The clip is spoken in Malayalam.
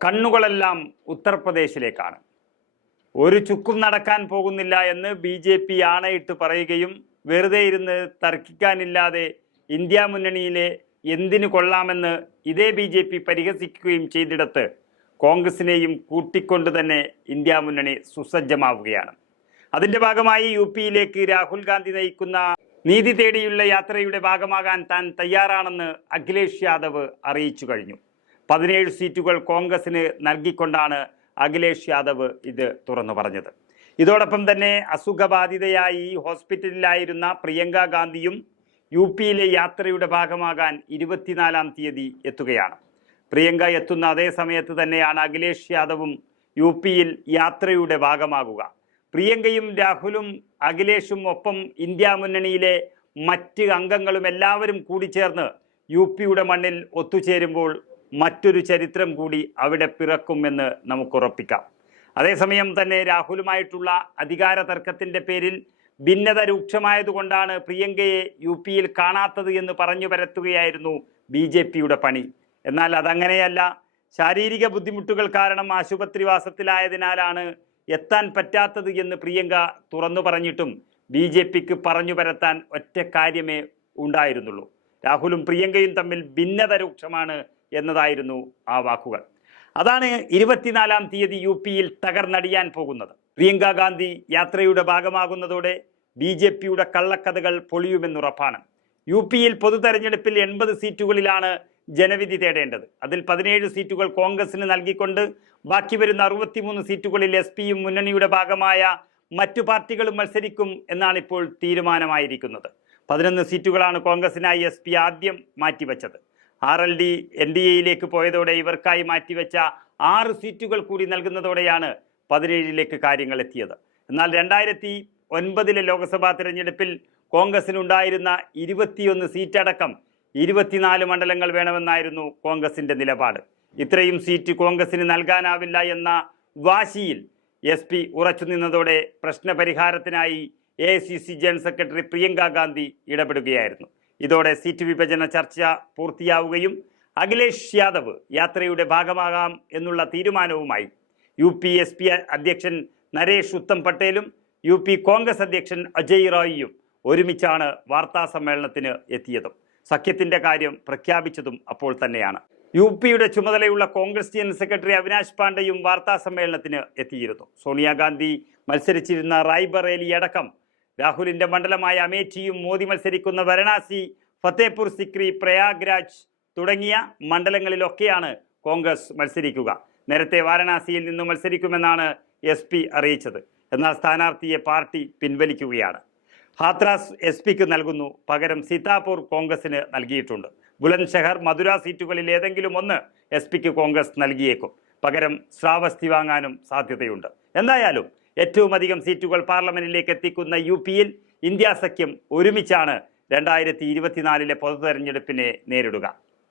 കണ്ണുകളെല്ലാം ഉത്തർപ്രദേശിലേക്കാണ്. ഒരു ചുക്കും നടക്കാൻ പോകുന്നില്ല എന്ന് ബി ജെ പി ആണയിട്ട് പറയുകയും വെറുതെ ഇരുന്ന് തർക്കിക്കാനില്ലാതെ ഇന്ത്യ മുന്നണിയിലെ എന്തിനു കൊള്ളാമെന്ന് ഇതേ ബി ജെ പി പരിഹസിക്കുകയും ചെയ്തിടത്ത് കോൺഗ്രസിനെയും കൂട്ടിക്കൊണ്ട് തന്നെ ഇന്ത്യ മുന്നണി സുസജ്ജമാവുകയാണ്. അതിന്റെ ഭാഗമായി യു പിയിലേക്ക് രാഹുൽ ഗാന്ധി നയിക്കുന്ന നീതി തേടിയുള്ള യാത്രയുടെ ഭാഗമാകാൻ താൻ തയ്യാറാണെന്ന് അഖിലേഷ് യാദവ് അറിയിച്ചു കഴിഞ്ഞു. പതിനേഴ് സീറ്റുകൾ കോൺഗ്രസിന് നൽകിക്കൊണ്ടാണ് അഖിലേഷ് യാദവ് ഇത് തുറന്നു പറഞ്ഞത്. ഇതോടൊപ്പം തന്നെ അസുഖബാധിതയായി ഹോസ്പിറ്റലിലായിരുന്ന പ്രിയങ്ക ഗാന്ധിയും യു പിയിലെ യാത്രയുടെ ഭാഗമാകാൻ ഇരുപത്തിനാലാം തീയതി എത്തുകയാണ്. പ്രിയങ്ക എത്തുന്ന അതേ സമയത്ത് തന്നെയാണ് അഖിലേഷ് യാദവും യു പിയിൽ യാത്രയുടെ ഭാഗമാകുക. പ്രിയങ്കയും രാഹുലും അഖിലേഷും ഒപ്പം ഇന്ത്യ മുന്നണിയിലെ മറ്റ് അംഗങ്ങളും എല്ലാവരും കൂടിച്ചേർന്ന് യു പിയുടെ മണ്ണിൽ ഒത്തുചേരുമ്പോൾ മറ്റൊരു ചരിത്രം കൂടി അവിടെ പിറക്കുമെന്ന് നമുക്ക് ഉറപ്പിക്കാം അതേസമയം തന്നെ രാഹുലുമായിട്ടുള്ള അധികാര തർക്കത്തിന്റെ പേരിൽ ഭിന്നത രൂക്ഷമായതുകൊണ്ടാണ് പ്രിയങ്കയെ യു പിയിൽ കാണാത്തത് എന്ന് പറഞ്ഞു പരത്തുകയായിരുന്നു ബി ജെ പിയുടെ പണി. എന്നാൽ അതങ്ങനെയല്ല ശാരീരിക ബുദ്ധിമുട്ടുകൾ കാരണം ആശുപത്രിവാസത്തിലായതിനാലാണ് എത്താൻ പറ്റാത്തത് എന്ന് പ്രിയങ്ക തുറന്നു പറഞ്ഞിട്ടും ബി ജെ പിക്ക് പറഞ്ഞു പരത്താൻ ഒറ്റ കാര്യമേ ഉണ്ടായിരുന്നുള്ളൂ. രാഹുലും പ്രിയങ്കയും തമ്മിൽ ഭിന്നത രൂക്ഷമാണ് എന്നതായിരുന്നു ആ വാക്കുകൾ. അതാണ് ഇരുപത്തിനാലാം തീയതി യു പിയിൽ തകർന്നടിയാൻ പോകുന്നത്. പ്രിയങ്ക ഗാന്ധി യാത്രയുടെ ഭാഗമാകുന്നതോടെ ബി ജെ പിയുടെ കള്ളക്കഥകൾ പൊളിയുമെന്നുറപ്പാണ്. യു പിയിൽ പൊതു തെരഞ്ഞെടുപ്പിൽ എൺപത് സീറ്റുകളിലാണ് ജനവിധി തേടേണ്ടത്. അതിൽ പതിനേഴ് സീറ്റുകൾ കോൺഗ്രസിന് നൽകിക്കൊണ്ട് ബാക്കി വരുന്ന അറുപത്തിമൂന്ന് സീറ്റുകളിൽ എസ് പിയും മുന്നണിയുടെ ഭാഗമായ മറ്റു പാർട്ടികളും മത്സരിക്കും എന്നാണ് ഇപ്പോൾ തീരുമാനമായിരിക്കുന്നത്. പതിനൊന്ന് സീറ്റുകളാണ് കോൺഗ്രസിനായി എസ് പി ആദ്യം മാറ്റിവെച്ചത്. R L D N D എയിലേക്ക് പോയതോടെ ഇവർക്കായി മാറ്റിവെച്ച ആറ് സീറ്റുകൾ കൂടി നൽകുന്നതോടെയാണ് പതിനേഴിലേക്ക് കാര്യങ്ങൾ എത്തിയത്. എന്നാൽ രണ്ടായിരത്തി ഒൻപതിലെ ലോക്സഭാ തിരഞ്ഞെടുപ്പിൽ കോൺഗ്രസിനുണ്ടായിരുന്ന ഇരുപത്തിയൊന്ന് സീറ്റടക്കം ഇരുപത്തിനാല് മണ്ഡലങ്ങൾ വേണമെന്നായിരുന്നു കോൺഗ്രസിന്റെ നിലപാട്. ഇത്രയും സീറ്റ് കോൺഗ്രസിന് നൽകാനാവില്ല എന്ന വാശിയിൽ എസ് പി ഉറച്ചുനിന്നതോടെ പ്രശ്നപരിഹാരത്തിനായി A C C general secretary Priyanka Gandhi ഇടപെടുകയായിരുന്നു. ഇതോടെ സീറ്റ് വിഭജന ചർച്ച പൂർത്തിയാവുകയും അഖിലേഷ് യാദവ് യാത്രയുടെ ഭാഗമാകാം എന്നുള്ള തീരുമാനവുമായി യു പി എസ് പി അധ്യക്ഷൻ നരേഷ് ഉത്തം പട്ടേലും യു പി കോൺഗ്രസ് അധ്യക്ഷൻ അജയ് റായിയും ഒരുമിച്ചാണ് വാർത്താ സമ്മേളനത്തിന് എത്തിയതും. സഖ്യത്തിന്റെ കാര്യം പ്രഖ്യാപിച്ചതും അപ്പോൾ തന്നെയാണ്. യു പിയുടെ ചുമതലയുള്ള കോൺഗ്രസ് ജനറൽ സെക്രട്ടറി അവിനാശ് പാണ്ഡെയും വാർത്താ സമ്മേളനത്തിന് എത്തിയിരുന്നു. സോണിയാഗാന്ധി മത്സരിച്ചിരുന്ന റായ്ബറേലി അടക്കം രാഹുലിന്റെ മണ്ഡലമായ അമേഠിയും മോദി മത്സരിക്കുന്ന വാരണാസി ഫത്തേപൂർ സിക്രി പ്രയാഗ്രാജ് തുടങ്ങിയ മണ്ഡലങ്ങളിലൊക്കെയാണ് കോൺഗ്രസ് മത്സരിക്കുക. നേരത്തെ വാരണാസിയിൽ നിന്ന് മത്സരിക്കുമെന്നാണ് എസ് പി അറിയിച്ചത്. എന്നാൽ സ്ഥാനാർത്ഥിയെ പാർട്ടി പിൻവലിക്കുകയാണ്. ഹാത്രാസ് എസ് പിക്ക് നൽകുന്നു. പകരം സീതാപൂർ കോൺഗ്രസിന് നൽകിയിട്ടുണ്ട്. ബുലന്ദ്ഷഹർ മധുര സീറ്റുകളിൽ ഏതെങ്കിലും ഒന്ന് എസ് പിക്ക് കോൺഗ്രസ് നൽകിയേക്കും. പകരം ശ്രാവസ്തി വാങ്ങാനും സാധ്യതയുണ്ട്. എന്തായാലും ഏറ്റവും അധികം സീറ്റുകൾ പാർലമെന്റിലേക്ക് എത്തിക്കുന്ന യു പിയിൽ ഇന്ത്യ സഖ്യം ഒരുമിച്ചാണ് രണ്ടായിരത്തി ഇരുപത്തിനാലിലെ പൊതു തെരഞ്ഞെടുപ്പിനെ നേരിടുക.